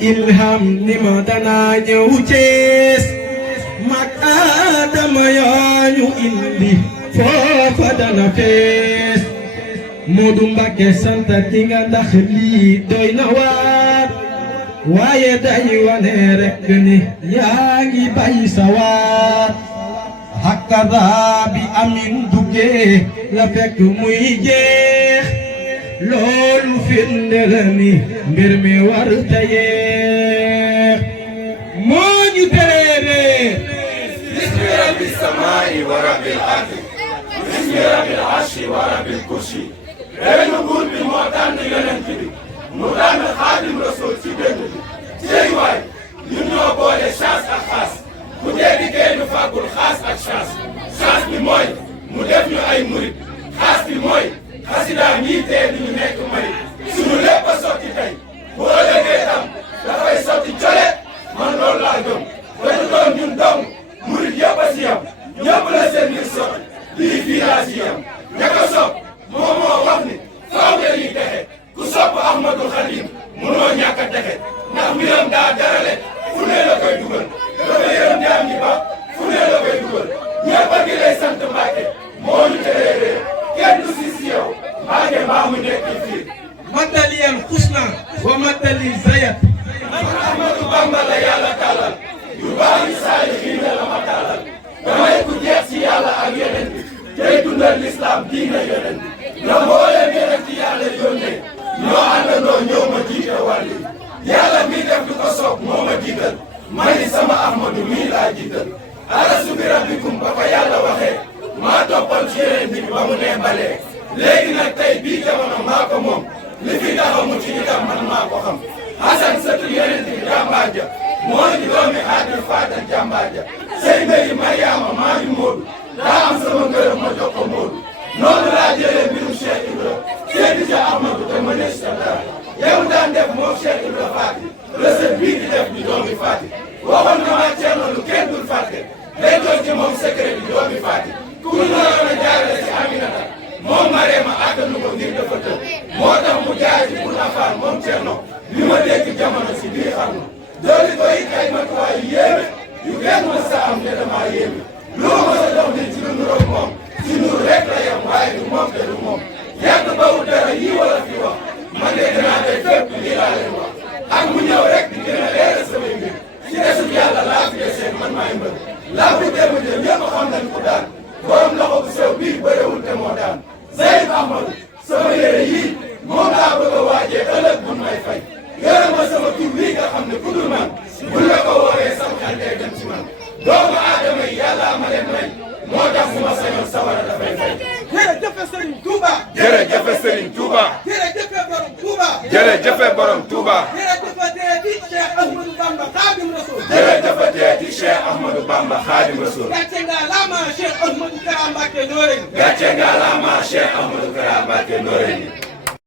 ilham ni ma danaa ñëw Cees mag Adama yaa ñu indi foofa dana fees Moodu Mbàkke sant ki nga ndax lii doy na waar waaye day wane rek ni yaa ngi bay sa waar hakada bi amin duggee la fekk muy jeex loolu firnde la ni mbir mi war ta yeex moo ñu teree bismi rabbi samaa'i wa rabbil ardi bismi rabbil arshi wa rabbil kursi benn buur bi moo tànn yonent bi mu tànn Xaadim Rasul ci dëgg bi cey waay ñun ñoo boole chance ak xaas bu dee dikkee ñu fàggul xaas ak chance chance bi mooy mu def ñu ay murit xaas bi mooy xasidaam yi tee di ñu nekk mari suñu lépp a sotti tey bu ëllëgee tam dafay sotti cole man loolu laa gëm ba ñu doon ñun dong murit yëpp a si yam ñëpp la seen ngir sotti lii fii laa si yam ña ko sopp moom moo wax ni faaw dañuy texe ku sopp Ahmadul Xadim munoo ñàkk a texe ndax mbiram daa darale fu ne la koy dugal dafa yërëm jaam ñi ba fu ne la koy dugal ñëpp a ngi lay sant Mbàkke moo ñu teree réer kenn du si si yow Mbàkke mbaa mu nekk fii mataliyal xusna wa matalil zayat man Ahmadu Bamba la yàlla tàllal yu baax yu saalihiin la ma tàllal damay ku jeex ci yàlla ak yeneen bi tey dundal lislaam diina yeneen bi na mbooleem yeneen ci yàlla yónnee ñoo àndandoo ñëw ma jiite wàlli yàlla mi def du ko soob moo ma jiital mani sama Ahmadu mii laa jiital alastu bi rabbikum ba ko yàlla waxee maa toppal ci yeneen bi ba mu nee balee léegi nag tey bii jamono maa ko moom li fi taxaw mu ci itam man maa ko xam Hasan sëtu yeneen bi jàmbaar ja moo di doomi Xaadim Faatal jàmbaar ja sey mbéyi Mariama maa ngi Moodu daa am sama ngërëm ma jox ko Moodu noonu laa jëlee mbirum Cheikh Ibra seeti ca Ahmadu te ma nees ca dara yow daan def moom Cheikh Ibra Faati recette bii di def di doomi Faati waxoon na maa Ceerno lu kenn dul fàtte day doon ci moom secret di doomi Faati ku ñu naroon a jaarale ci Aminata moom Marema àttanu ko ngir dafa tëb moo tax mu jaar ci pour affaire moom Ceerno li ma dégg jamono si biir xarnu dooli ko it ay matuwaay yu yéeme yu kenn mës sa am ne damaa yéeme loo mës a dox ni ci lu nuroog moom ci nur rek la yem waaye du moom te du moom yàgg bawul dara yii wala fi wax man de dinaa def fépp lii laa leen wax ak mu ñëw rek di gën a leeral samay mbir ci desub yàlla laa fi desee man maay mbër laa fi démb jëm ñëpp xam nañ ko daan borom loxo bu sew bii bëriwul te moo daan Zeyib Ahmadu sama yére yii moom laa bëgg a waajee ëllëg bu may fay gërëm ma sama tur bii nga xam ne ku dul man buñ la ko woowee sam xel day dem ci man doomu aadama yi yàlla ma leen may moo tax su ma sañoon sawara dafay fay. jërëjëf Serigne Touba. jërëjëf Serigne Touba. jërëjëf borom Touba. jërëjëf borom Touba. jërëjëfatee Cheikh Ahmadou Bamba Khadim Rasoul. jërëjëfatee Cheikh Ahmadou Bamba Khadim Rasoul. gàcce nga laama Cheikh Ahmadou Kara Mbacké Noreyni. gàcce nga laama Cheikh Ahmadou Kara Mbacké Noreyni.